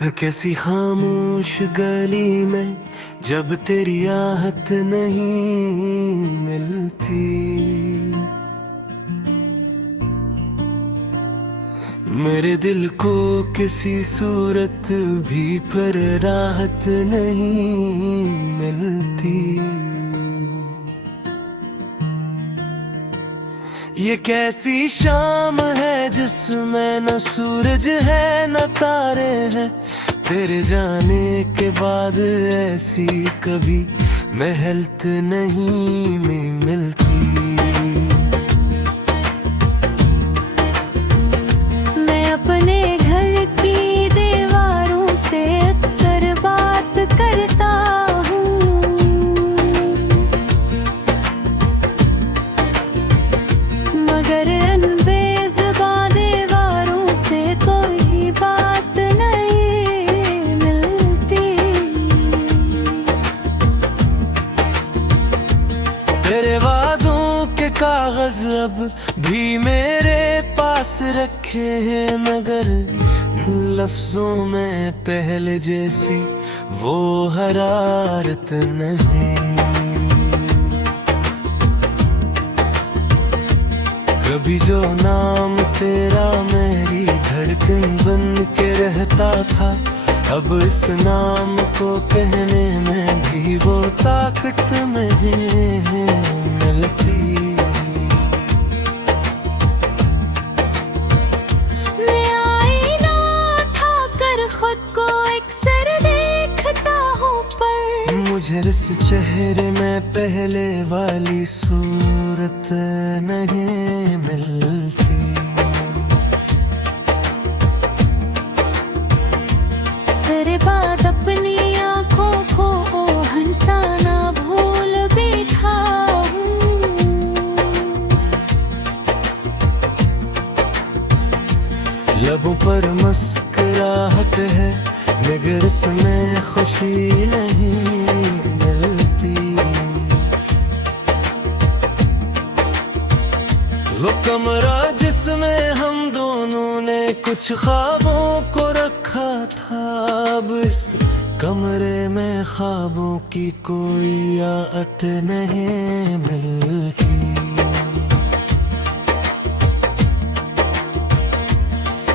कैसी खामोश गली में जब तेरी आहट नहीं मिलती, मेरे दिल को किसी सूरत भी पर राहत नहीं मिलती। ये कैसी शाम है जिसमें न सूरज है न तारे हैं, तेरे जाने के बाद ऐसी कभी महलत नहीं मिलती। मैं अपने घर की दीवारों से अक्सर बात करता हूँ, मगर इन बेज़ुबान दीवारों से कोई बात नहीं मिलती। तेरे वादों के कागज अब भी मेरे पास रखे हैं, मगर लफ्जों में पहले जैसी वो हरारत नहीं। कभी जो नाम तेरा मेरी धड़कन बन के रहता था, अब इस नाम को कहने में भी वो ताकत नहीं मिलती। मैं आईना उठाकर खुद को अक्सर देखता हूँ, पर मुझे इस चेहरे में पहले वाली सूरत नहीं मिलती। तेरे बाद अपनी आँखों को हंसाना भूल बैठा हूँ, लबों पर मुस्कुराहट है मगर इसमें खुशी नहीं मिलती। वो कमरा जिसमें हम दोनों ने कुछ ख्वाबों को रखा था, अब इस कमरे में ख्वाबों की कोई आहट नहीं मिलती।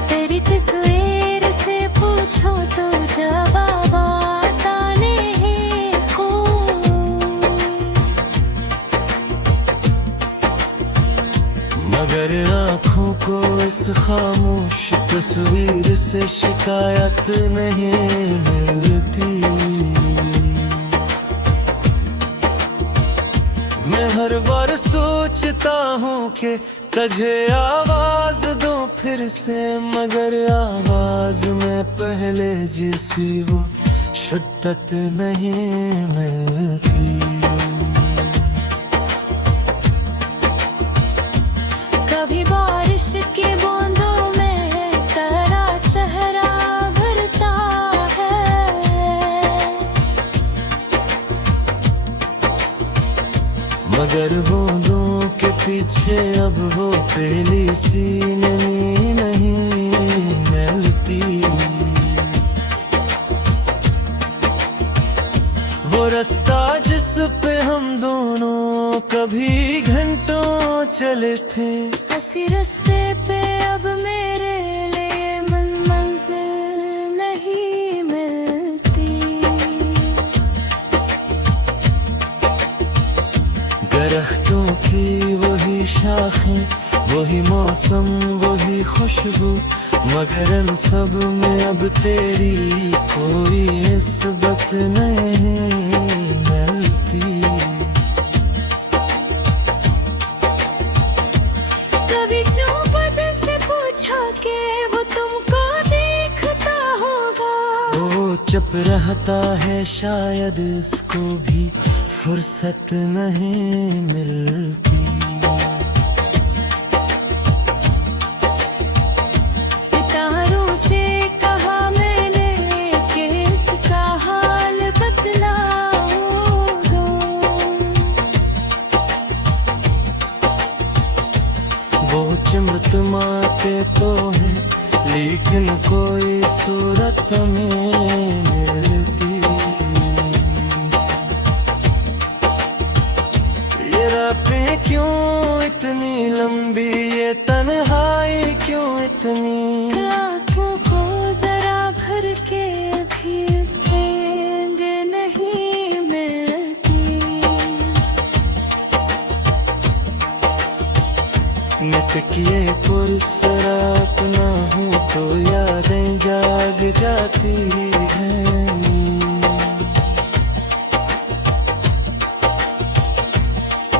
तेरी तस्वीर से पूछो तो जवाब आता नहीं कोई, मगर आँखों को इस खामोश तस्वीर से शिकायत नहीं मिलती। मैं हर बार सोचता हूँ कि तुझे आवाज दूं फिर से, मगर आवाज में पहले जैसी वो शिद्दत नहीं मिलती। कभी बारिश की बूंदों में तेरा चेहरा भरता है, मगर बूंदों के पीछे अब वो पहली सी नमी नहीं मिलती। वो रास्ता जिस पे हम दोनों कभी घंटों चले थे, इसी रास्ते पे अब मेरे लिए मंजिल नहीं मिलती। दरख्तों की वही शाखें, वही मौसम, वही खुशबू, मगर इन सब में अब तेरी कोई निस्बत नहीं मिलती। कभी जो बदल से पूछा कि वो तुमको देखता होगा, वो चुप रहता है, शायद इसको भी फुर्सत नहीं मिलती। सितारों से कहा मैंने कि इसका हाल बतलाऊंगा, वो चिमटमाते तो हैं लेकिन कोई सूरत में मिलती। ये रातें क्यों इतनी लंबी, ये तन्हाई क्यों इतनी। आँखों को जरा भर के भी नींद नहीं मिलती। नित किए पुरसरात ना हूँ तो यादें जाग जाती हैं।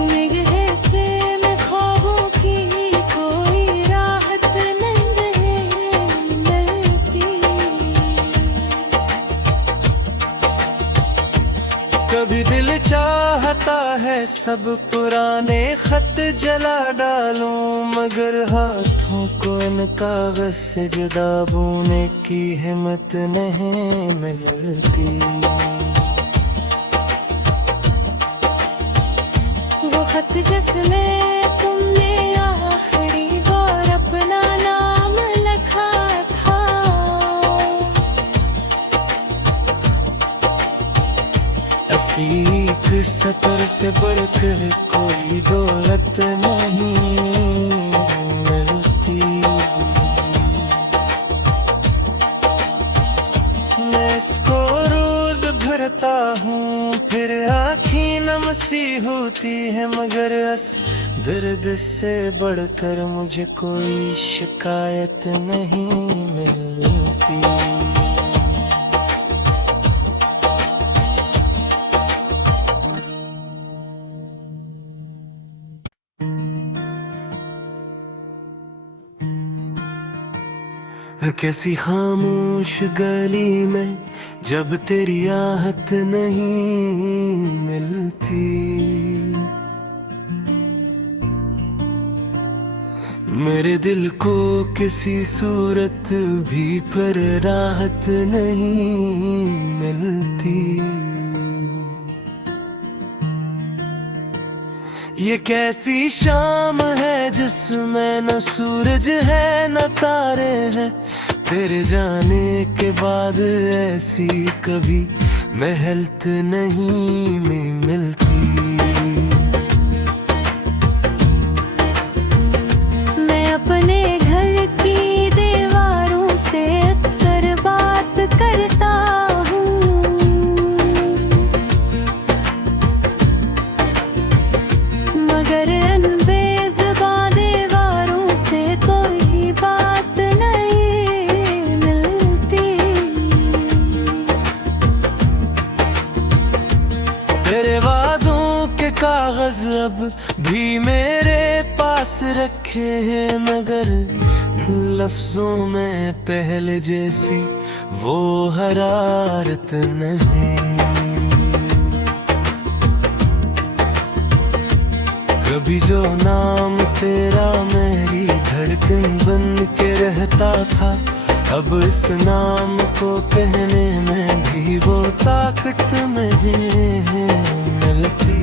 निगाह से मैं ख्वाबों की कोई राहत नहीं मिलती। कभी दिल चाहता है सब पुराने खत जला डालूं, मगर हाथों को इन कागज से जुदा बोने की हिम्मत नहीं मिलती। वो खत जिसमें तुमने आखिरी बार अपना नाम लिखा था, एक सतर से बढ़कर कोई दौलत नहीं मिलती। मैं इसको रोज भरता हूँ फिर आँखें नम सी होती है, मगर दर्द से बढ़कर मुझे कोई शिकायत नहीं मिलती। कैसी खामोश गली में जब तेरी आहट नहीं मिलती। मेरे दिल को किसी सूरत भी पर राहत नहीं मिलती। ये कैसी शाम है जिसमें न सूरज है न तारे हैं, तेरे जाने के बाद ऐसी कभी महलत नहीं मिलती। मैं अपने घर की दीवारों से अक्सर बात करता हूँ, मगर इन बेज़ुबान दीवारों से कोई बात नहीं मिलती। तेरे वादों के कागज अब भी मेरे पास रखे हैं, मगर लफ्जों में पहले जैसी वो हरारत नहीं। कभी जो नाम तेरा मेरी धड़कन बन के रहता था, अब इस नाम को कहने में भी वो ताकत नहीं मिलती।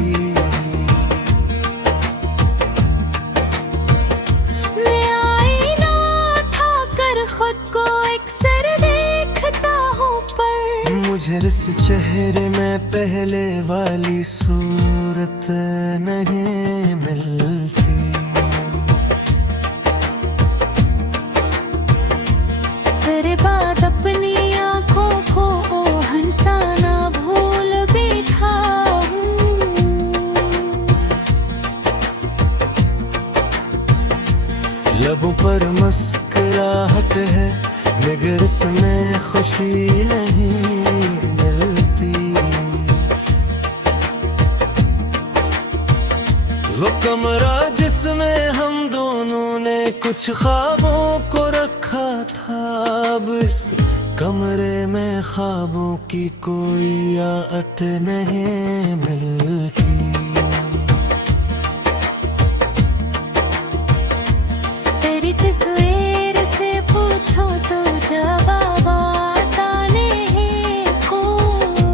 मैं आईना उठाकर खुद को अक्सर देखता हूँ, पर मुझे इस चेहरे में पहले वाली सूरत नहीं मिलती। तेरे बाद अपनी आँखों को हंसाना भूल बैठा हूँ। लबों पर मुस्कुराहट है मगर इसमें खुशी नहीं मिलती। वो कमरा जिसमें हम दोनों ने कुछ ख्वाबों को रखा था, अब इस कमरे में ख्वाबों की कोई आहट नहीं मिलती। तेरी तस्वीर से पूछो तो जवाब आता नहीं कोई,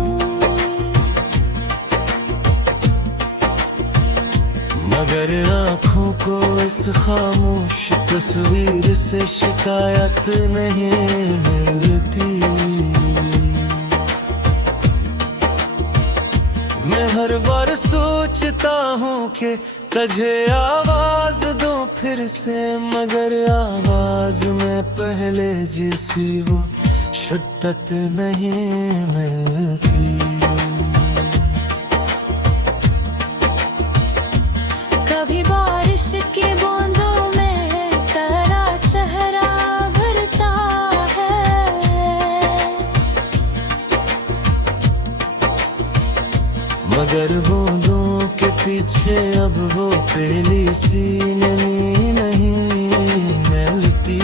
मगर आँखों को इस खामोश तस्वीर से शिकायत नहीं मिलती। मैं हर बार सोचता हूँ कि तुझे आवाज दूं फिर से, मगर आवाज में पहले जैसी वो शिद्दत नहीं मिलती। कभी बारिश की बूंदों में तेरा चेहरा भरता है, मगर बूंदों के पीछे अब वो पहली सी नमी नहीं मिलती।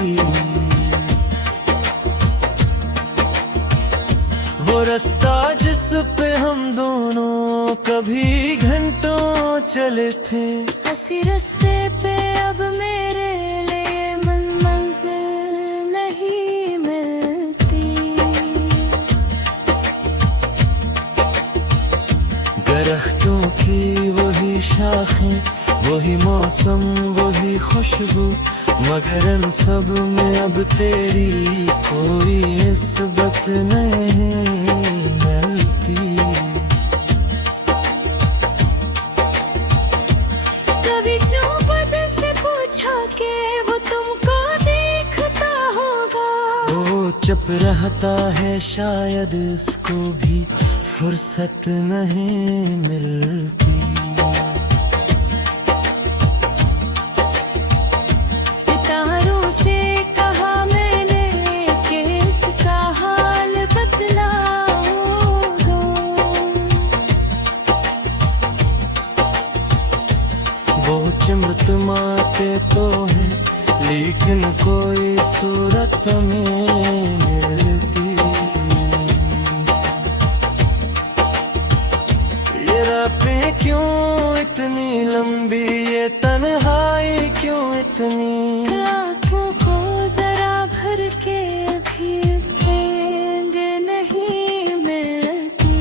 वो रास्ता जिस पे हम दोनों कभी घंटों चले थे, उसी रास्ते पे अब मेरे लिए मंजिल नहीं मिलती। दरख्तों की वही शाखें, वही मौसम, वही खुशबू, मगर इन सब में अब तेरी कोई निस्बत नहीं मिलती। कभी जो बदल से पूछा कि वो तुमको देखता होगा, वो चुप रहता है, शायद इसको भी फुर्सत नहीं मिलती। सितारों से कहा मैंने कि इसका हाल बतलाऊंगा, वो चिमटमाते तो है लेकिन कोई सूरत में मिलती। ये रातें क्यों इतनी लंबी, ये तन्हाई क्यों इतनी, आँखों को जरा भर के भी नींद नहीं मिलती।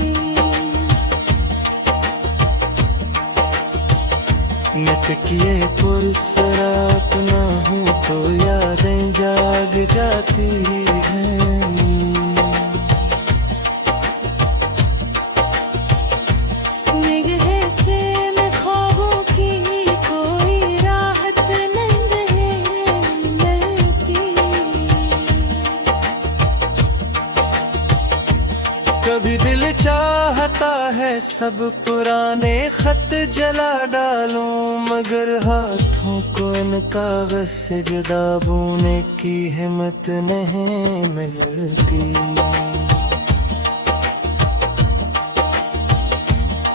मैं तकिए पुरसरात ना हूँ तो यादें जाग जाती हैं। निगाह से मैं ख्वाबों की कोई राहत नहीं मिलती। कभी दिल चाहता है सब पुराने खत जला डालूं, मगर हाथों को इन कागज से जुदा बोने की हिम्मत नहीं मिलती।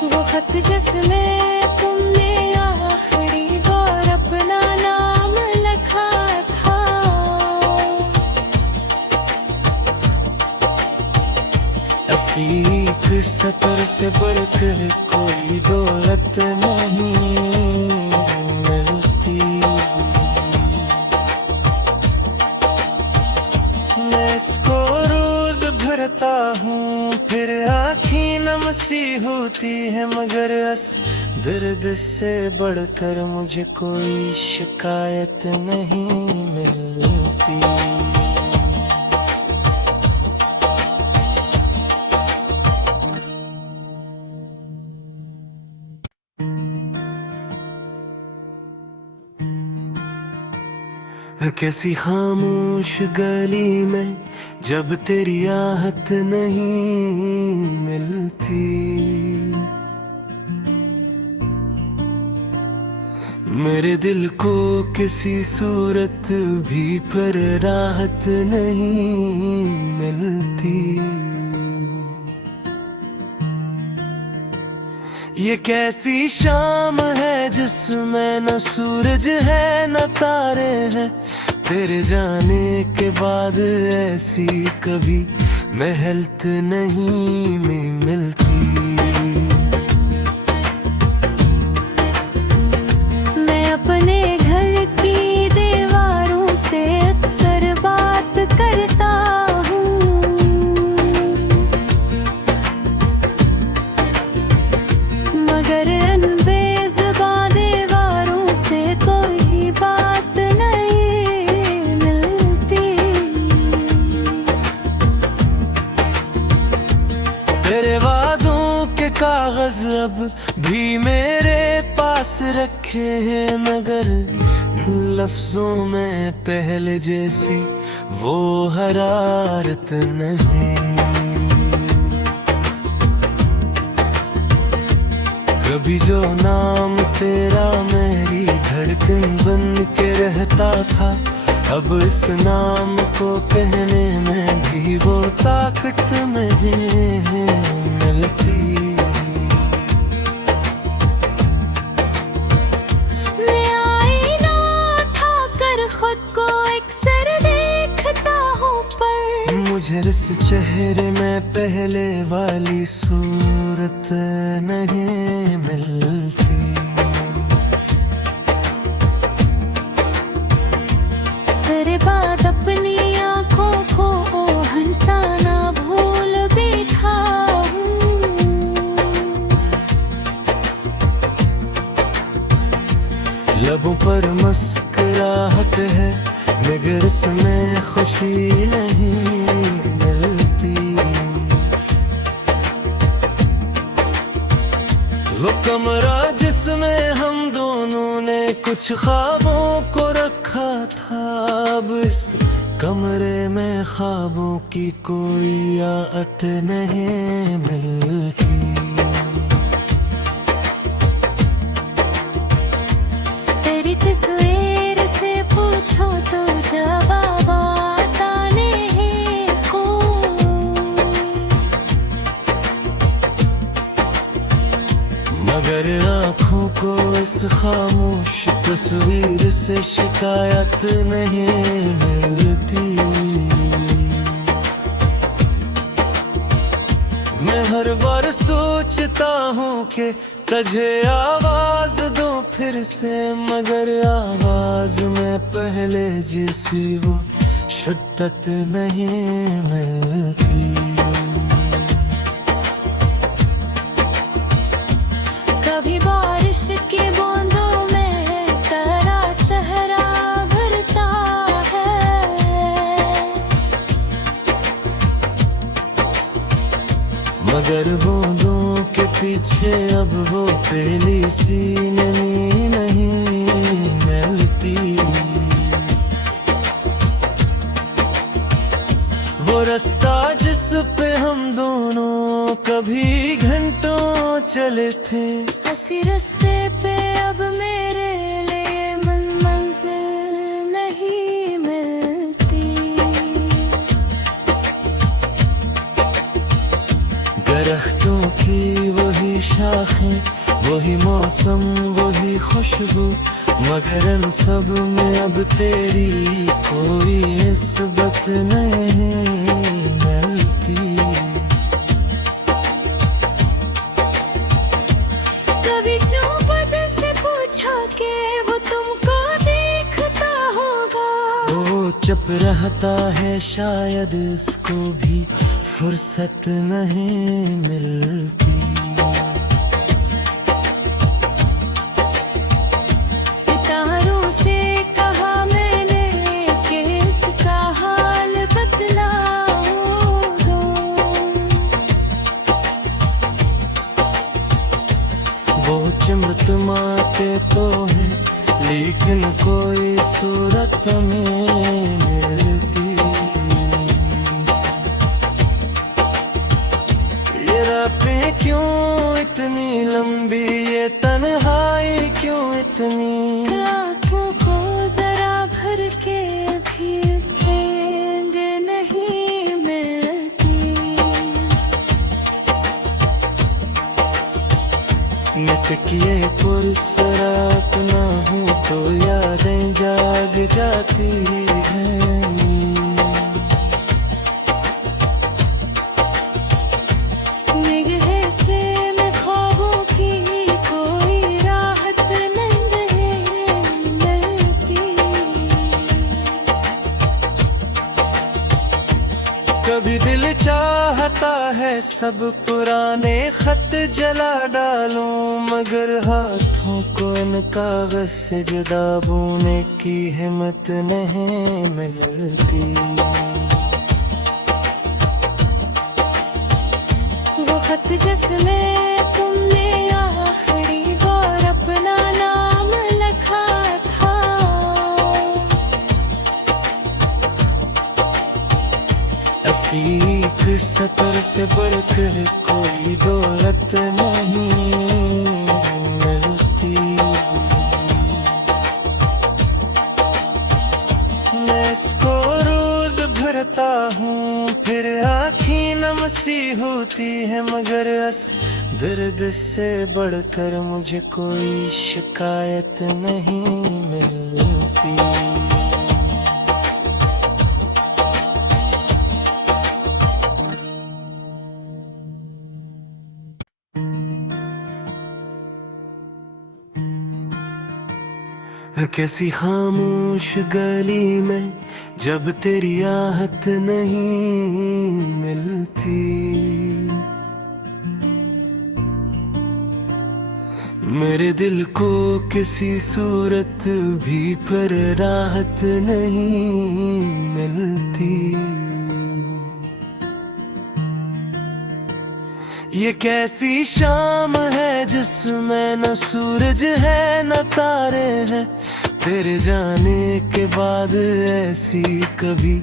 वो खत जिसमें तुमने आखिरी बार अपना नाम लिखा था, एक सतर से बढ़कर कोई दौलत नहीं मिलती। मैं इसको रोज भरता हूँ फिर आँखें नम सी होती है, मगर दर्द से बढ़कर मुझे कोई शिकायत नहीं मिलती। कैसी खामोश गली में जब तेरी आहट नहीं मिलती। मेरे दिल को किसी सूरत भी पर राहत नहीं मिलती। ये कैसी शाम है जिसमें न सूरज है न तारे हैं, तेरे जाने के बाद ऐसी कभी महलत नहीं मिलती। मैं अपने घर की दीवारों से अक्सर बात करता हूँ, मगर इन बेज़ुबान दीवारों से कोई भी मेरे पास रखे हैं, मगर लफ्जों में पहले जैसी वो हरारत नहीं। कभी जो नाम तेरा मेरी धड़कन बन के रहता था, अब इस नाम को कहने में भी वो ताकत नहीं मिलती। मैं आईना उठाकर खुद को अक्सर देखता हूँ, पर मुझे इस चेहरे में पहले वाली सूरत नहीं मिलती। तेरे बाद अपनी आँखों को हंसाना भूल बैठा हूँ। लबों पर मुस्कुराहट है, मगर इसमें खुशी नहीं मिलती। वो कमरा जिसमें हम दोनों ने कुछ ख्वाबों को रखा था, अब इस कमरे में ख्वाबों की कोई आहट नहीं मिलती। तेरी तस्वीर से पूछो तो जवाब आता नहीं कोई, मगर आँखों को इस खामोश तस्वीर से शिकायत नहीं मिलती। मैं हर बार सोचता हूँ कि तुझे आवाज दूं फिर से, मगर आवाज में पहले जैसी वो शिद्दत नहीं मिलती। कभी बारिश की बूंदों में तेरा चेहरा भरता है, मगर बूंदों के पीछे अब वो पहली सी नमी नहीं मिलती। वो रास्ता जिस पे हम दोनों कभी घंटों चले थे, उसी रास्ते पे अब मेरे लिए मंजिल नहीं मिलती। दरख्तों की वही शाखें, वही मौसम, वही खुशबू, मगर इन सब में अब तेरी कोई निस्बत नहीं मिलती। कभी जो बदल से पूछा कि वो तुमको देखता होगा, वो चुप रहता है, शायद इसको भी फुर्सत नहीं मिलती। सितारों से कहा मैंने कि इसका हाल बतलाओ, वो चिमटमाते तो है, लेकिन कोई सूरत में मिलती। ये रातें क्यों इतनी लंबी, ये तन्हाई क्यों इतनी। आँखों को जरा भर के भी नींद नहीं मिलती। मैं तकिए पुरसरात ना हूँ तो यादें जाग जाती हैं। निगाह से मैं ख्वाबों की कोई राहत नहीं मिलती। कभी दिल चाहता है सब पुराने खत जला डालूं, मगर हाथों को इन कागज से जुदा बोने की हिम्मत नहीं मिलती। वो खत जिसमें तुमने सीख सतर से बढ़कर कोई दौलत नहीं मिलती। मैं इसको रोज भरता हूँ फिर आँखें नम सी होती है, मगर दर्द से बढ़कर मुझे कोई शिकायत नहीं मिलती। कैसी खामोश गली में जब तेरी आहट नहीं मिलती, मेरे दिल को किसी सूरत भी पर राहत नहीं मिलती। ये कैसी शाम है जिसमें न सूरज है न तारे हैं, तेरे जाने के बाद ऐसी कभी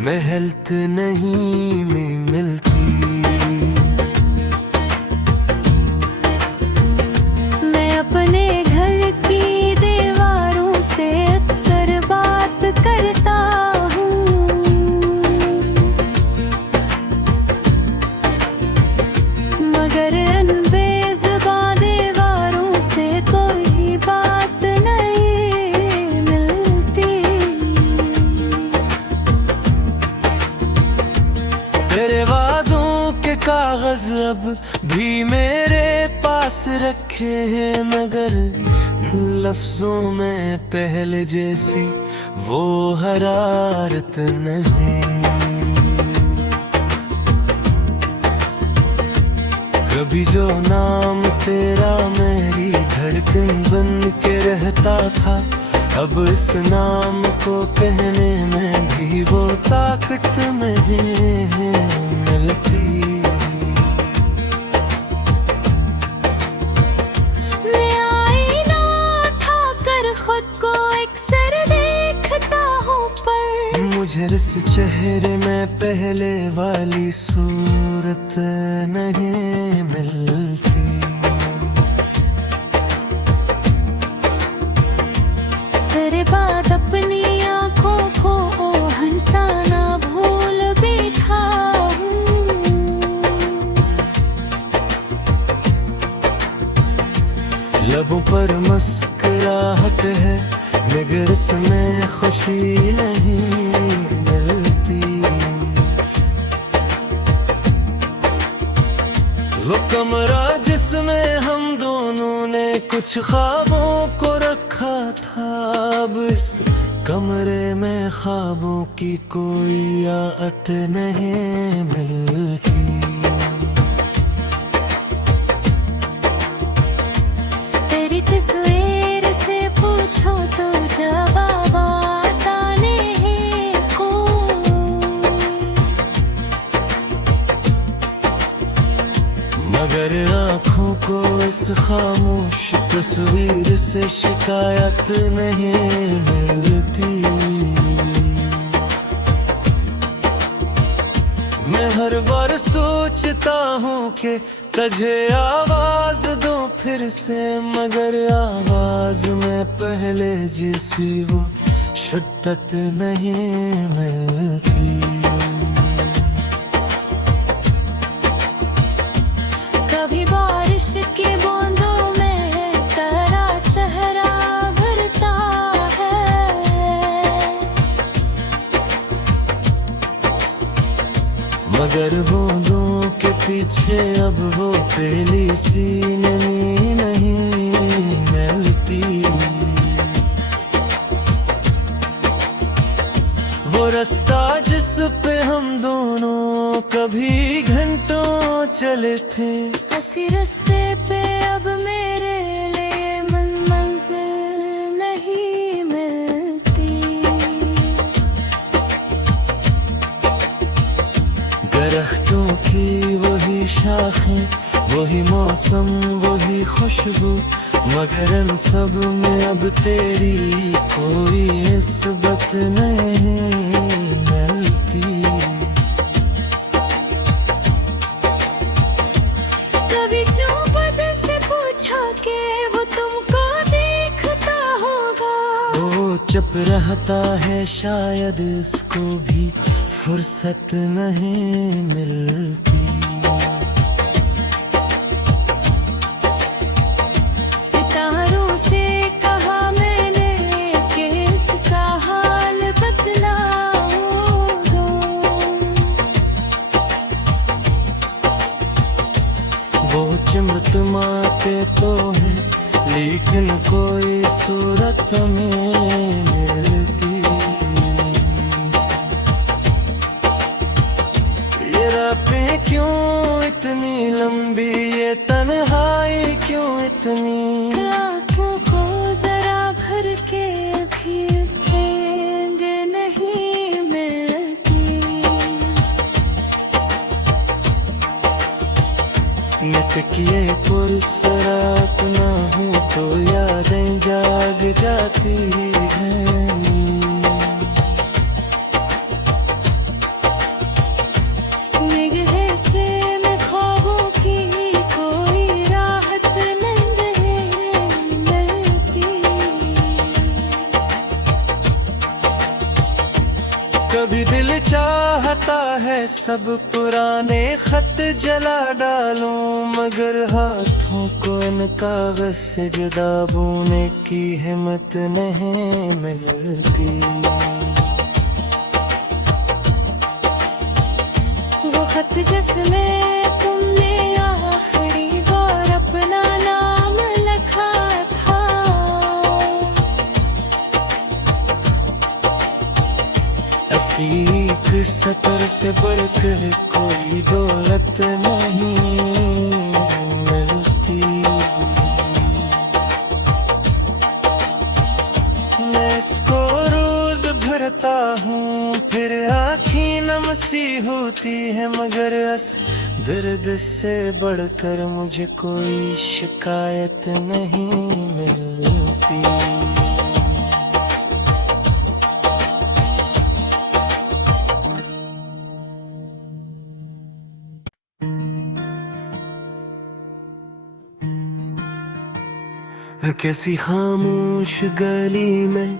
महलत नहीं मिलती। मैं अपने घर की दीवारों से अक्सर बात करता हूँ, मगर इन बेज़ुबां दीवारों से कोई बात नहीं मिलती। तेरे वादों के कागज अब भी मेरे पास रखे हैं, मगर लफ्जों में पहले जैसी वो हरारत नहीं। कभी जो नाम तेरा मेरी धड़कन बन के रहता था, अब इस नाम को कहने में भी वो ताकत नहीं मिलती। मैं आईना उठाकर खुद को अक्सर देखता हूँ, पर मुझे इस चेहरे में पहले वाली सूरत नहीं मिलती। तेरे बाद अपनी आँखों को हंसाना भूल बैठा हूँ, लबों पर मुस्कुराहट है मगर इसमें खुशी नहीं मिलती। वो कमरा जिसमें हम दोनों ने कुछ ख्वाबों को रखा था, अब इस कमरे में ख्वाबों की कोई आहट नहीं मिलती। तेरी तस्वीर से पूछो तो जवाब आता नहीं कोई, मगर आँखों को इस खामोश तस्वीर से शिकायत नहीं मिलती। मैं हर बार सोचता हूँ कि तुझे आवाज दूं फिर से, मगर आवाज में पहले जैसी वो शिद्दत नहीं मिलती। कभी बारिश की बूंदों में तेरा चेहरा भरता है, मगर बूंदों के पीछे अब वो पहली सी नमी नहीं मिलती। वो रास्ता जिस पे हम दोनों कभी घंटों चले थे, उसी रास्ते पे अब मेरे लिए मंजिल नहीं मिलती। दरख्तों की वही शाखें, वही मौसम, वही खुशबू, मगर इन सब में अब तेरी कोई निस्बत नहीं मिलती। लगता है शायद इसको भी फुर्सत नहीं मिलती। सितारों से कहा मैंने कि इसका हाल बतलाओ दो। वो चिमटमाते तो है लेकिन कोई सूरत में मिलती। ये रातें क्यों इतनी लंबी, ये तन्हाई क्यों इतनी। आँखों को जरा भर के भी नींद नहीं मिलती। मैं तकिए पुरसरात ना हूँ तो यादें जाग जाती हैं। निगाह से मैं ख्वाबों की कोई राहत नहीं मिलती। कभी दिल चाहता है सब पुराने खत जला डालूं, मगर हाथों को इन कागज से जुदा बोने की हिम्मत नहीं मिलती। वो खत जिसमें तुमने आखिरी बार अपना नाम लिखा था, एक सतर से बढ़कर कोई दौलत नहीं मिलती। मैं इसको रोज भरता हूँ फिर आँखें नम सी होती है, मगर दर्द से बढ़कर मुझे कोई शिकायत नहीं मिलती। कैसी खामोश गली में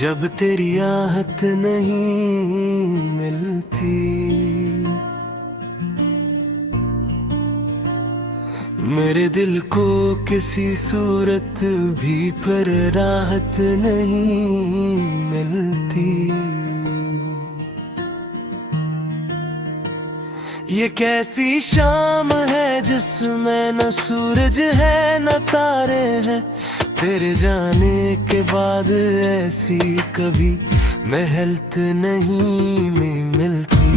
जब तेरी आहट नहीं मिलती। मेरे दिल को किसी सूरत भी पर राहत नहीं मिलती। ये कैसी शाम है जिसमें न सूरज है न तारे हैं, तेरे जाने के बाद ऐसी कभी महलत नहीं मिलती।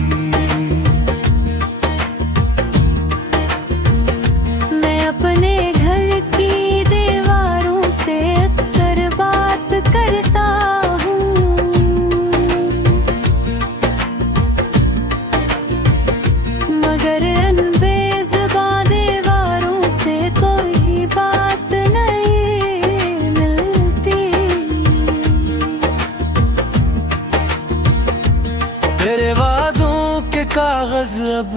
मैं अपने घर की दीवारों से अक्सर बात करता हूँ, मगर इन बेज़ुबान दीवारों से कोई बात नहीं मिलती। तेरे वादों के कागज अब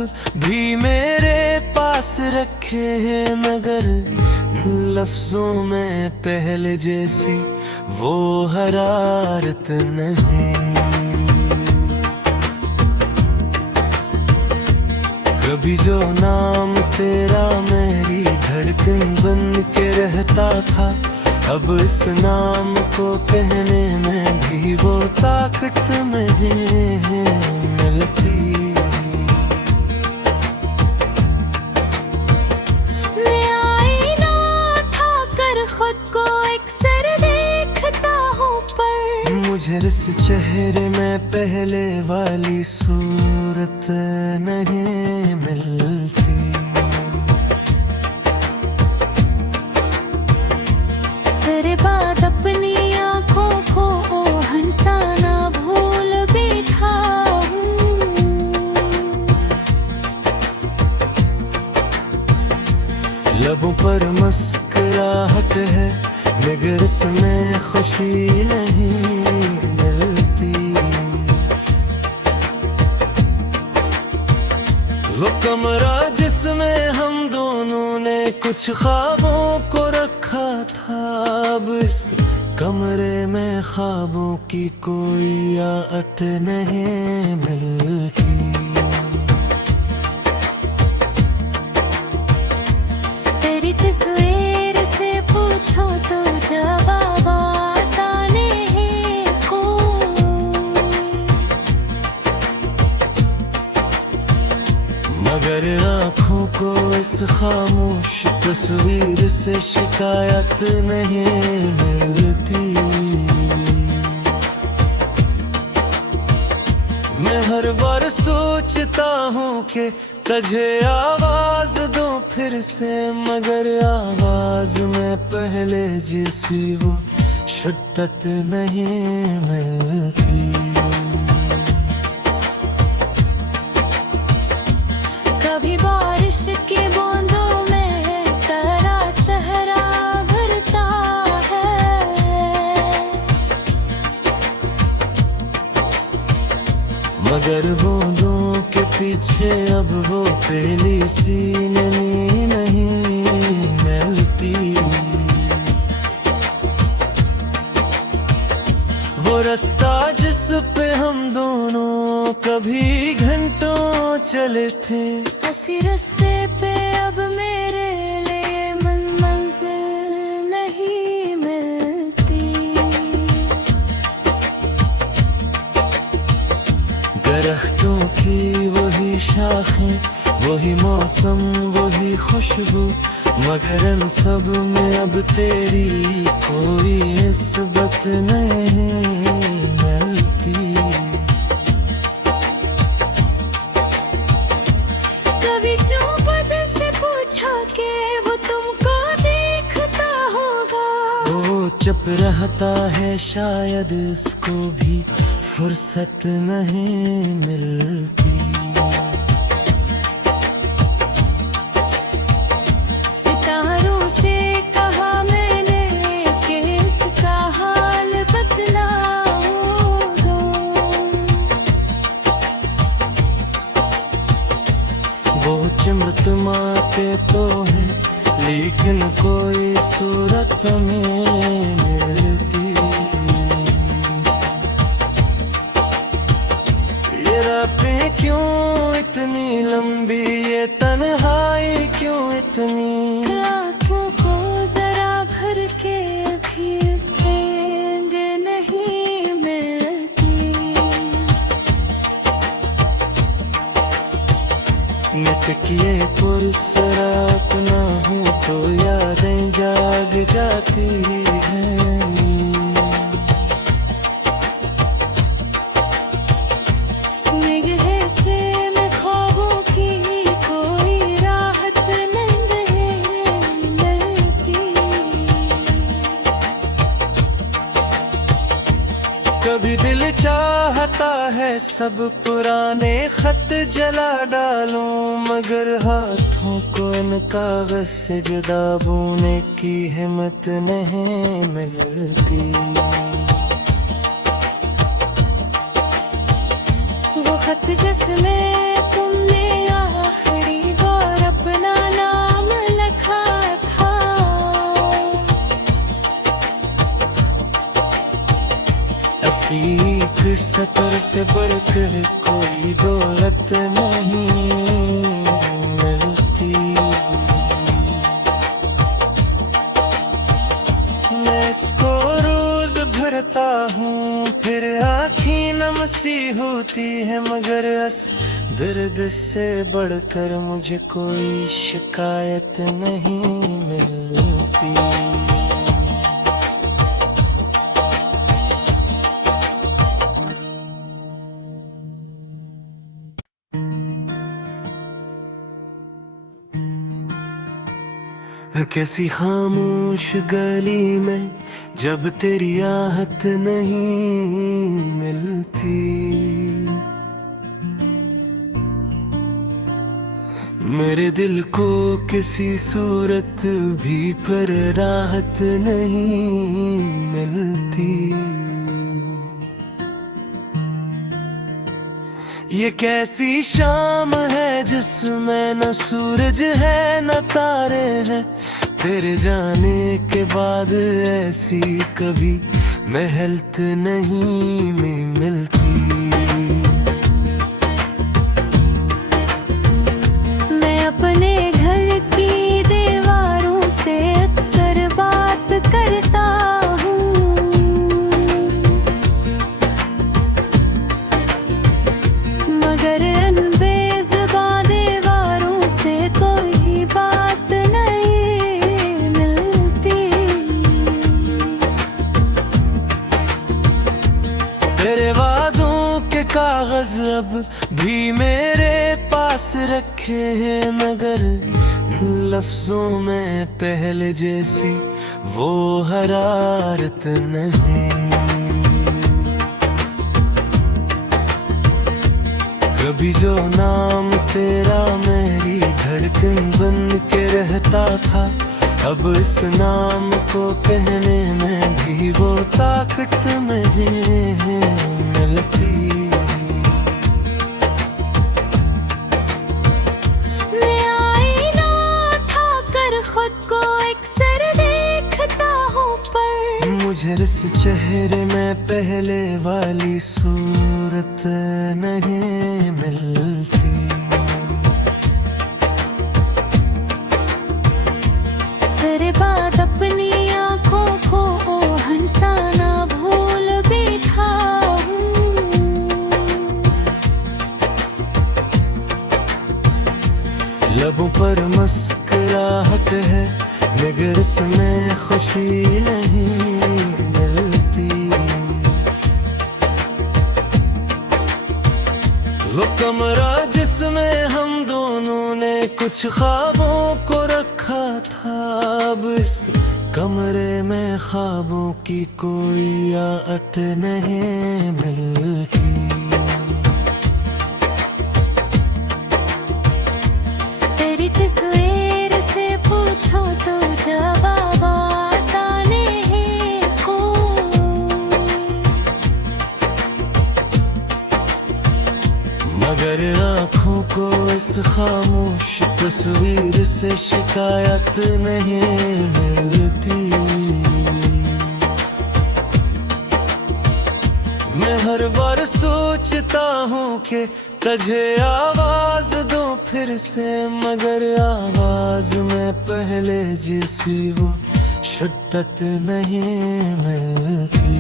भी मेरे पास रखे हैं, मगर लफ्जों में पहले जैसी वो हरारत नहीं। कभी जो नाम तेरा मेरी धड़कन बन के रहता था, अब इस नाम को कहने में भी वो ताकत नहीं मिलती। मैं आईना उठाकर खुद को अक्सर देखता हूँ, पर मुझे इस चेहरे में पहले वाली सूरत नहीं मिलती। तेरे बाद अपनी आँखों को हंसाना भूल बैठा हूँ। लबों पर मुस्कुराहट है मगर इसमें खुशी नहीं मिलती। वो कमरा जिसमें हम दोनों ने कुछ ख्वाबों को रखा था, अब इस कमरे में ख्वाबों की कोई आट नहीं मिलती। तेरी तस्वीर से पूछो तो जवाब आता नहीं कोई। मगर आँखों को इस खामोश तस्वीर से शिकायत नहीं मिलती। मैं हर बार सोचता हूँ कि तुझे आवाज दूं फिर से, मगर आवाज में पहले जैसी वो शिद्दत नहीं मिलती। कभी बारिश की बूंदों में तेरा चेहरा भरता है, मगर बूंदों के पीछे अब वो पहली सी नमी नहीं मिलती। वो रास्ता जिस पे हम दोनों कभी घंटों चले थे, उसी रास्ते पे अब मेरे लिए मंजिल नहीं मिलती। दरख्तों की वही शाखें, वही मौसम, वही खुशबू, मगर इन सब में अब तेरी कोई निस्बत नहीं मिलती। कभी जो बदल से पूछा कि वो तुमको देखता होगा, वो चुप रहता है, शायद इसको भी फुर्सत नहीं मिलती। सितारों से कहा मैंने कि इसका हाल बतलाऊंगा। वो चिमटमाते तो है लेकिन कोई सूरत में मिलती। ये रातें क्यों इतनी लंबी, ये तन्हाई क्यों इतनी। आँखों को जरा भर के भी नींद नहीं मिलती। नित किए पुरसरात ना हो तो यादें जाग जाती हैं। निगाह से मैं ख्वाबों की कोई राहत नहीं मिलती। कभी दिल चाहता है सब पुराने खत जला डालूं, मगर हाथों को इन कागज से जुदा बोने की हिम्मत नहीं मिलती। वो खत जिसमें तुमने आखिरी बार अपना नाम लिखा था, एक सतर से बढ़कर कोई दौलत नहीं मिलती। मैं इसको रोज भरता हूँ फिर आँखें नम सी होती है, मगर दर्द से बढ़कर मुझे कोई शिकायत नहीं मिलती। कैसी खामोश गली में जब तेरी आहट नहीं मिलती। मेरे दिल को किसी सूरत भी पर राहत नहीं मिलती। ये कैसी शाम है जिसमें न सूरज है न तारे हैं, तेरे जाने के बाद ऐसी कभी महलत नहीं मिलती। मैं अपने घर की दीवारों से अक्सर बात करता हूँ, मगर इन बेज़ुबां दीवारों से कोई बात नहीं मिलती। तेरे वादों के कागज अब भी मेरे पास रखे हैं, मगर लफ्जों में पहले जैसी वो हरारत नहीं। कभी जो नाम तेरा मेरी धड़कन बन के रहता था, अब इस नाम को कहने में भी वो ताकत नहीं मिलती। मैं आईना उठाकर खुद को अक्सर देखता हूँ, पर मुझे इस चेहरे में पहले वाली सूरत नहीं मिलती। तेरे बाद अपनी आँखों को हंसाना भूल बैठा हूँ। लबों पर मुस्कुराहट है, मगर इसमें खुशी नहीं मिलती। वो कमरा जिसमें हम दोनों ने कुछ ख्वाबों को रखा था, अब इस कमरे में ख्वाबों की कोई आहट नहीं मिलती। तेरी तस्वीर से पूछो तो जवाब आता नहीं कोई, मगर आँखों को इस खामोश तस्वीर से शिकायत नहीं मिलती। मैं हर बार सोचता हूँ कि तुझे आवाज दूं फिर से, मगर आवाज में पहले जैसी वो शिद्दत नहीं मिलती।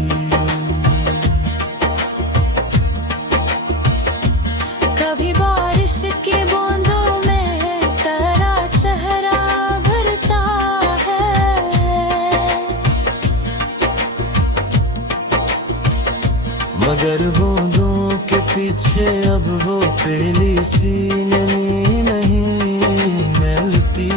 कभी बारिश की बूंदों में तेरा चेहरा भरता है, मगर बूंदों के पीछे अब वो पहली सी नमी नहीं मिलती।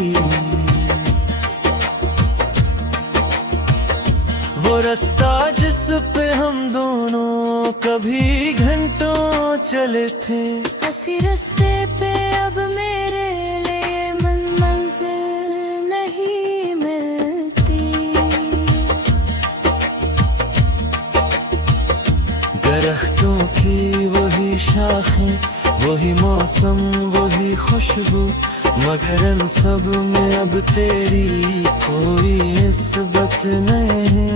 वो रास्ता जिस पे हम दोनों कभी घंटों चले थे, उसी रास्ते पे अब मेरे लिए मंजिल नहीं मिलती। दरख्तों की वही शाखें, वही मौसम, वही खुशबू, मगर इन सब में अब तेरी कोई निस्बत नहीं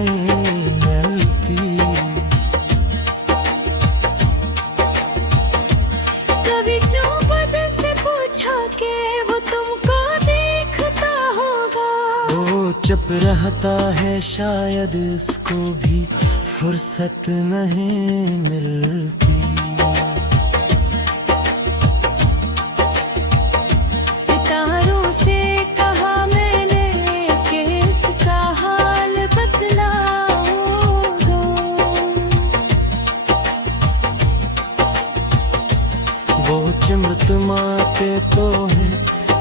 मिलती। कभी जो बद से पूछा कि वो तुमको देखता होगा, वो चुप रहता है, शायद इसको भी फुर्सत नहीं मिलती। सितारों से कहा मैंने कि इसका हाल बतलाऊंगा, वो चिमटमाते तो है,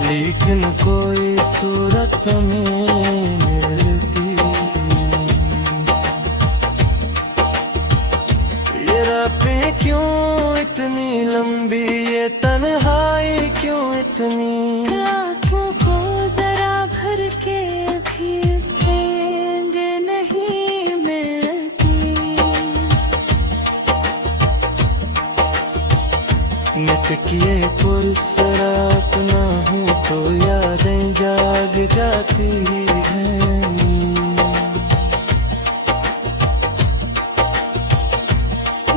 लेकिन कोई सूरत में मिलती। ये रातें क्यों इतनी लंबी, ये तन्हाई क्यों इतनी। आँखों को जरा भर के भी नींद नहीं मिलती। मैं तकिए पुरसरात ना हूँ तो यादें जाग जाती है।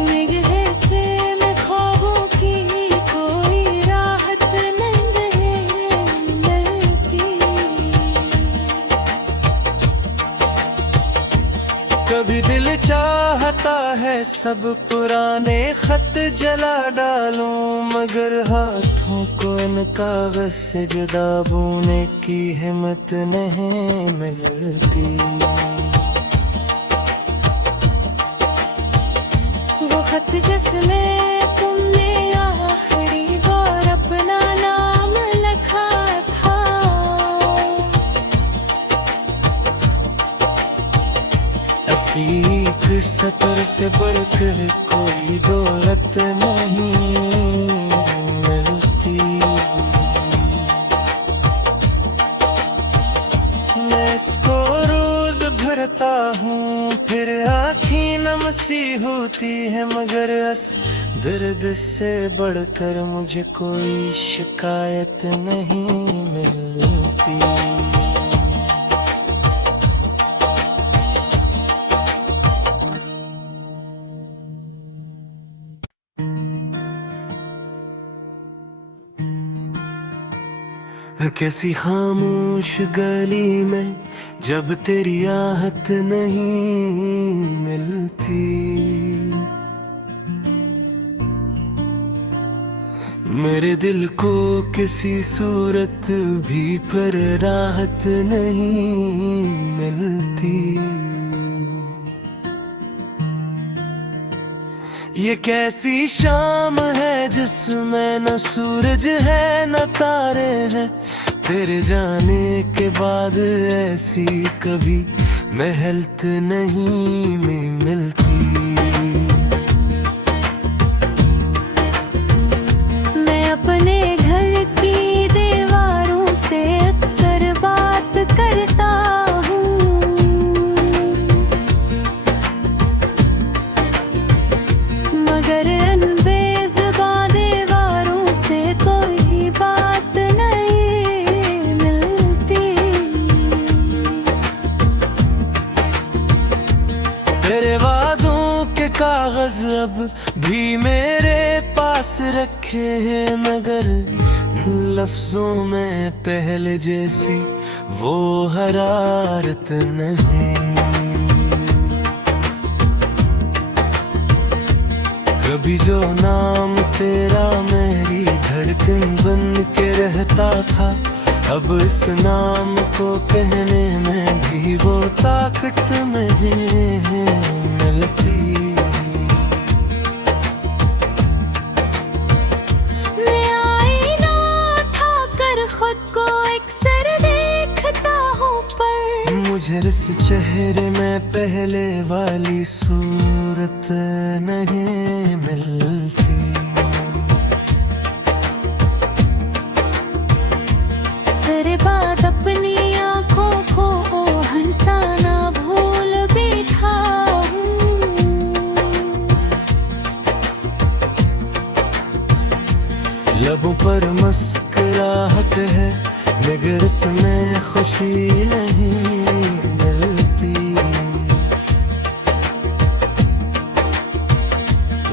निगाह से मैं ख्वाबों की कोई राहत नहीं मिलती। कभी दिल चाहता है सब पुराने खत जला डालूं, मगर हाथों को इन कागज से जुदा बोने की हिम्मत नहीं मिलती। वो खत जिसमें तुमने आखिरी बार अपना नाम लिखा था, एक सतर से बढ़कर कोई दौलत नहीं मिलती। मैं इसको रोज भरता हूँ, फिर आँखें नम सी होती है, मगर दर्द से बढ़कर मुझे कोई शिकायत नहीं मिलती। कैसी खामोश गली में जब तेरी आहट नहीं मिलती। मेरे दिल को किसी सूरत भी पर राहत नहीं मिलती। ये कैसी शाम है जिसमें न सूरज है न तारे हैं, तेरे जाने के बाद ऐसी कभी महलत नहीं मिलती। मैं अपने घर की दीवारों से अक्सर बात करता हूँ, मगर इन बेज़ुबान दीवारों से कोई बात नहीं मिलती। तेरे वादों के कागज अब भी मेरे पास रखे हैं, मगर लफ्जों में पहले जैसी वो हरारत नहीं। कभी जो नाम तेरा मेरी धड़कन बन के रहता था, अब इस नाम को कहने में भी वो ताकत नहीं मिलती। मैं आईना उठाकर खुद को अक्सर देखता हूँ, पर मुझे इस चेहरे में पहले वाली सूरत नहीं मिलती। तेरे बाद अपनी आँखों को हंसाना भूल बैठा हूँ। लबों पर मुस्कुराहट है, मगर इसमें खुशी नहीं मिलती।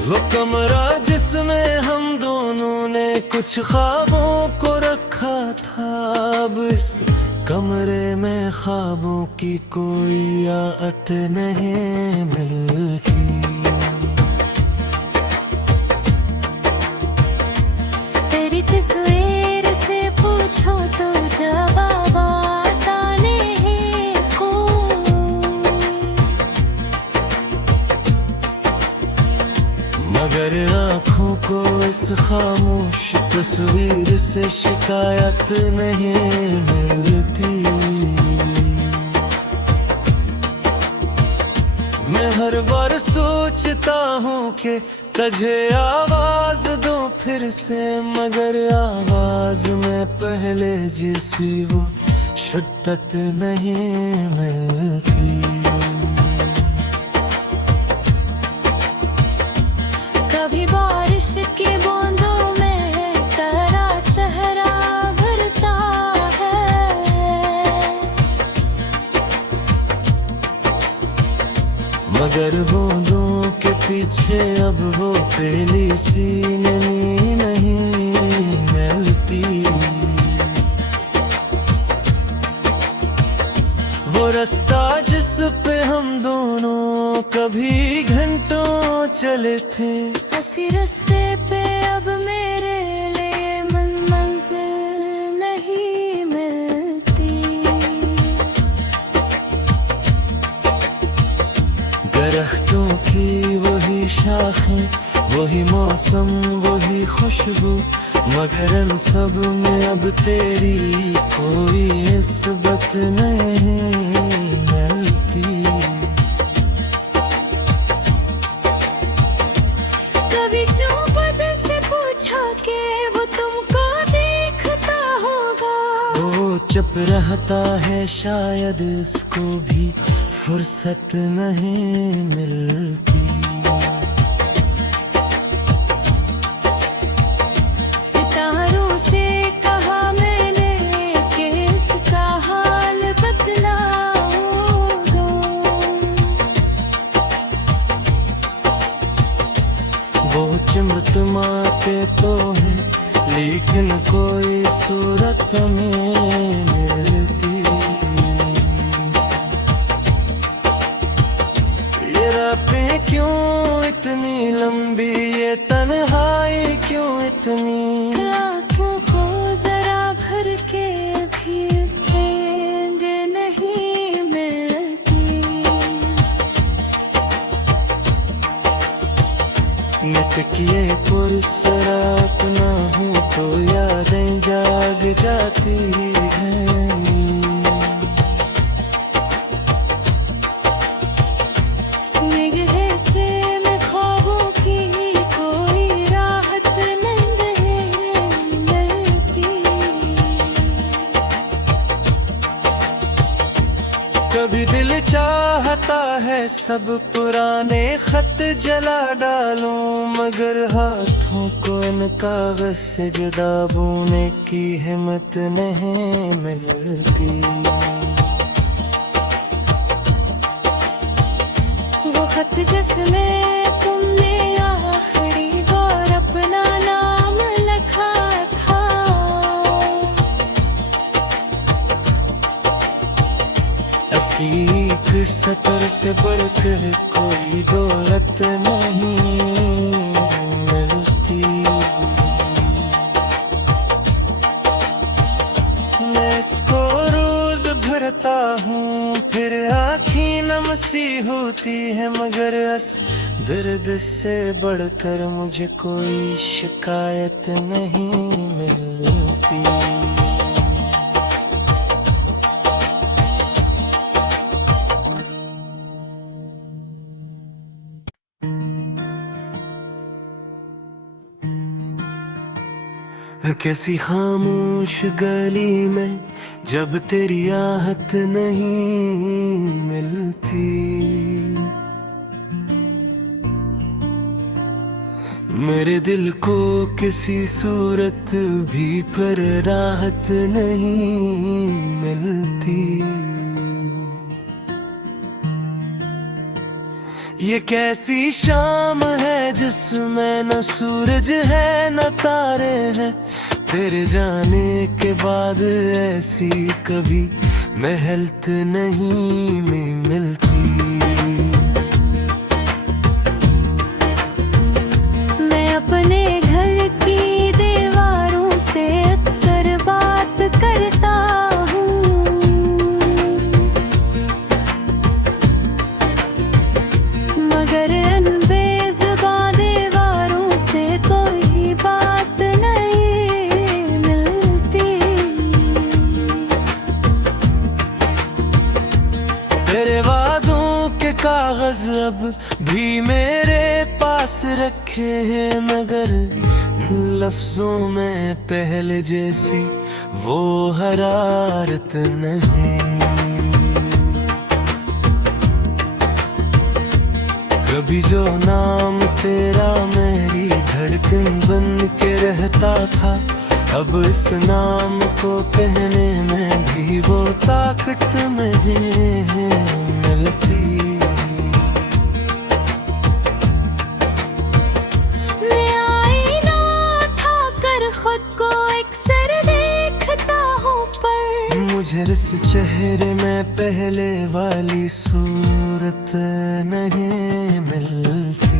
वो कमरा जिसमें हम दोनों ने कुछ ख्वाबों को रखा था, अब इस कमरे में ख्वाबों की कोई आहट नहीं मिलती। तेरी तस्वीर से पूछो तो जवाब आता नहीं कोई, मगर आँखों को इस खामोश तस्वीर से शिकायत नहीं मिलती। मैं हर बार सोचता हूँ कि तुझे आवाज दूं फिर से, मगर आवाज में पहले जैसी वो शिद्दत नहीं मिलती। कभी बारिश की बूंदों में तेरा चेहरा भरता है, मगर बूंदों के पीछे अब वो पहली सी नमी नहीं मिलती। वो रास्ता जिस पे हम दोनों कभी घंटों चले थे, उसी रास्ते पे अब मेरे लिए मंजिल नहीं मिलती। दरख्तों की वही शाखें, वही मौसम, वही खुशबू, मगर इन सब में अब तेरी कोई निस्बत नहीं मिलती। कभी जो बदल से पूछा के वो तुमको देखता होगा, वो चुप रहता है, शायद इसको भी फुर्सत नहीं मिलती। सितारों से कहा मैंने कि इसका हाल बतलाऊंगा, वो चिमटमाते तो है लेकिन कोई सूरत में मिलती। ये रातें क्यों इतनी लंबी, ये तन्हाई क्यों इतनी। आँखों को जरा भर के भी नींद नहीं मिलती। नित किए पुरसरात ना हूँ तो यादें जाग जाती हैं। निगाह से मैं ख्वाबों की कोई राहत नहीं मिलती। कभी दिल चाहता है सब पुराने खत जला डालूं, मगर हाथों को इन कागज से जुदा बोने की हिम्मत नहीं मिलती। वो खत जिसमें तुमने आखिरी बार अपना नाम लिखा था, एक सतर से बढ़कर कोई दौलत नहीं मिलती। मैं इसको रोज भरता हूँ, फिर आँखें नम सी होती है, मगर दर्द से बढ़कर मुझे कोई शिकायत नहीं मिलती। कैसी खामोश गली में जब तेरी आहट नहीं मिलती। मेरे दिल को किसी सूरत भी पर राहत नहीं मिलती। ये कैसी शाम है जिसमें न सूरज है न तारे हैं, तेरे जाने के बाद ऐसी कभी महलत नहीं मिलती। मैं अपने घर की दीवारों से अक्सर बात करता हूँ, मगर इन बेज़ुबान दीवारों से कोई बात नहीं मिलती। तेरे वादों के कागज अब भी मेरे पास रखे हैं, मगर लफ्जों में पहले जैसी वो हरारत नहीं। कभी जो नाम तेरा मेरी धड़कन बन के रहता था, अब इस नाम को कहने में भी वो ताकत नहीं मिलती। को अक्सर देखता हूँ पर मुझे इस चेहरे में पहले वाली सूरत नहीं मिलती।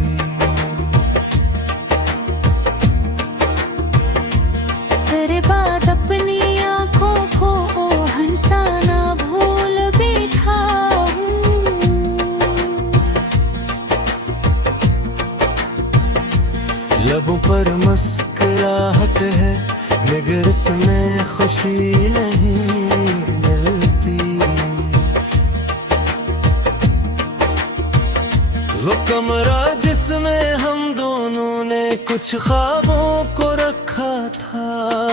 तेरे बाद अपनी आँखों को हंसाना भूल बैठा हूँ। लबों पर मुस्कुराहट है मगर इसमें खुशी नहीं मिलती। वो कमरा जिसमें हम दोनों ने कुछ ख्वाबों को रखा था,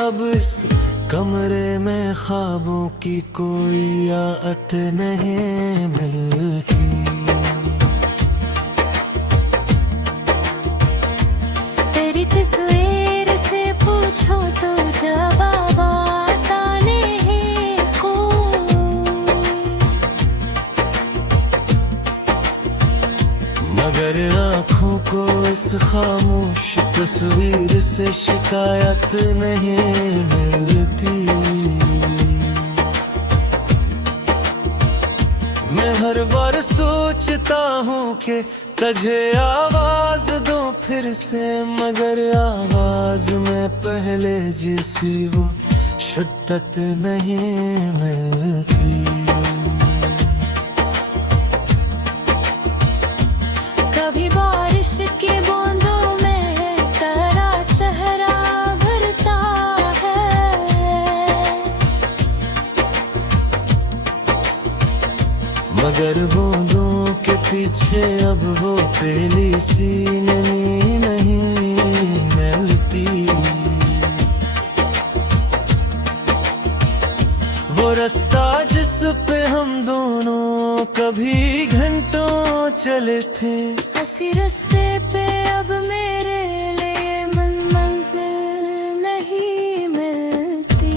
अब इस कमरे में ख्वाबों की कोई आट नहीं मिलती। तेरी तस्वीर से पूछो तो जवाब आता नहीं कोई। मगर आँखों को इस खामोश तस्वीर से शिकायत नहीं मिलती। मैं हर बार सोचता हूँ कि तुझे आवाज दूं फिर से, मगर आवाज में पहले जैसी वो शिद्दत नहीं मिलती। कभी बारिश की बूंदों में तेरा चेहरा भरता है, मगर बूंदों के पीछे अब वो पहली सी नमी नहीं मिलती। वो रास्ता जिस पे हम दोनों कभी घंटों चले थे, उसी रास्ते पे अब मेरे लिए मंजिल नहीं मिलती।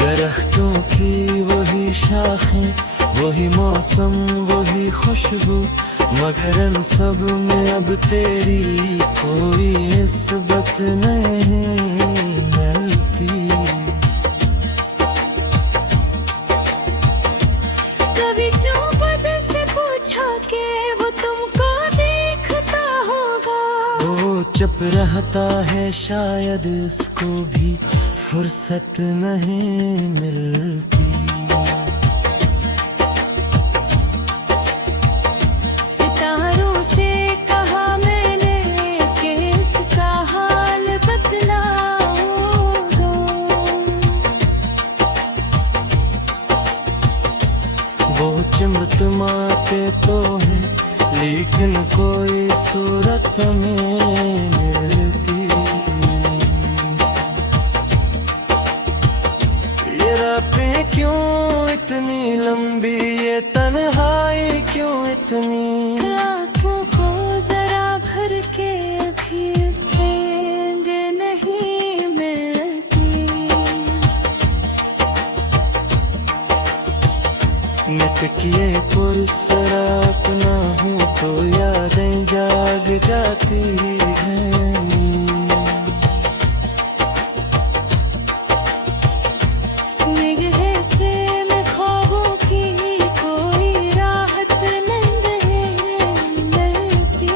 दरख्तों की वही शाखें, वही मौसम, वही खुशबू, मगर इन सब में अब तेरी कोई निस्बत नहीं मिलती। कभी जो बदल से पूछा कि वो तुमको देखता होगा, वो चुप रहता है शायद इसको भी फुर्सत नहीं मिलती। सितारों से कहा मैंने कि इसका हाल बतलाओ। वो चिमटमाते तो है लेकिन कोई सूरत में मिलती। ये रातें क्यों इतनी लंबी, ये तन्हाई क्यों इतनी। आँखों को जरा भर के भी नींद नहीं मिलती। मैं तकिए पुरसरात ना हूँ तो यादें जाग जाती हैं। निगाह से मैं ख्वाबों की कोई राहत नहीं मिलती।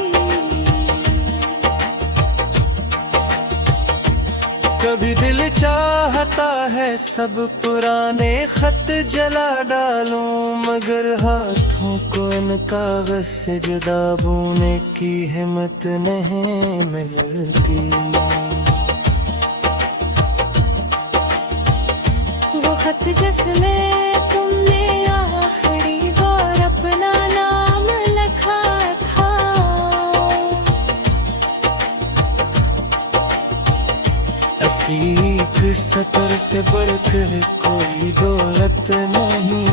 कभी दिल चाहता है सब पुराने खत जला डालूं, मगर हाथों को इन कागज से जुदा बोने की हिम्मत नहीं मिलती। वो खत जिसमें तुमने आखिरी बार अपना नाम लिखा था, एक सतर से बढ़कर कोई दौलत नहीं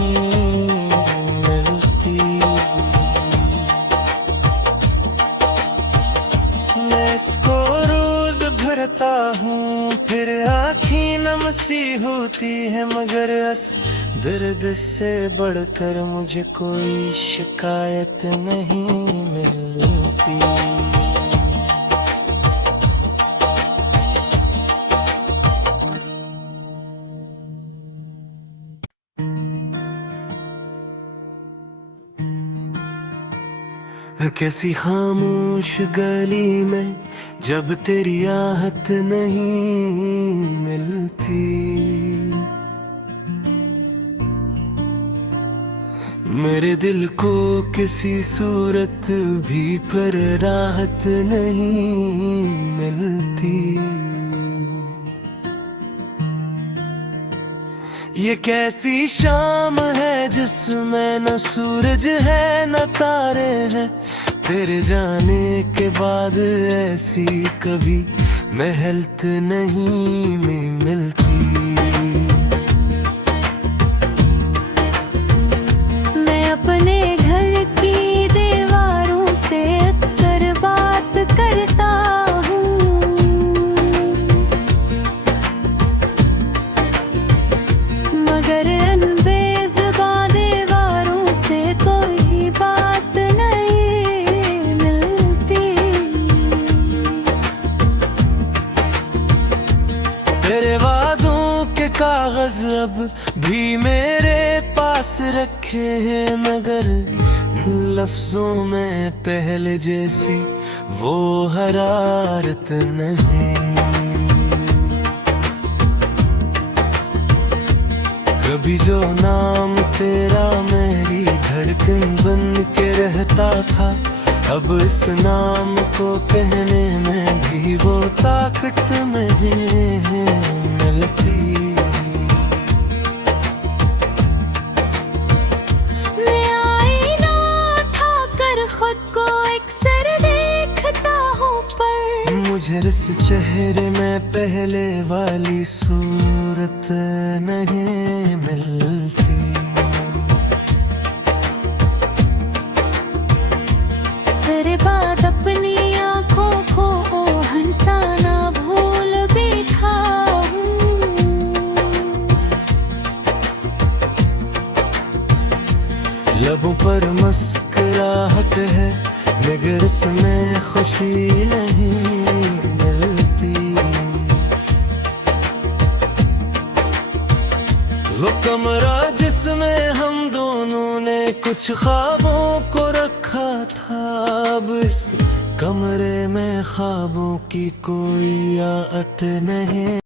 मिलती। मैं इसको रोज भरता हूँ फिर आँखें नम सी होती है, मगर दर्द से बढ़कर मुझे कोई शिकायत नहीं मिलती। कैसी खामोश गली में जब तेरी आहट नहीं मिलती, मेरे दिल को किसी सूरत भी पर राहत नहीं मिलती। ये कैसी शाम है जिसमें न सूरज है न तारे हैं, तेरे जाने के बाद ऐसी कभी महलत नहीं मिलती। मैं अपने घर की दीवारों से अक्सर बात करता हूँ, मगर इन बेज़ुबां दीवारों से कोई बात नहीं मिलती। तेरे वादों के कागज अब भी मेरे पास रखे हैं, मगर लफ्जों में पहले जैसी वो हरारत नहीं। कभी जो नाम तेरा मेरी धड़कन बन के रहता था, अब इस नाम को कहने में भी वो ताकत नहीं मिलती। मैं आईना उठाकर खुद को अक्सर देखता हूँ, पर मुझे इस चेहरे में पहले वाली सूरत नहीं मिलती। तेरे बाद अपनी आँखों को हंसाना भूल बैठा हूँ, लबों पर मुस्कुराहट है मगर इसमें खुशी नहीं मिलती। वो कमरा जिसमें हम दोनों ने कुछ ख्वाबों को रखा था, अब इस कमरे में ख्वाबों की कोई आहट नहीं।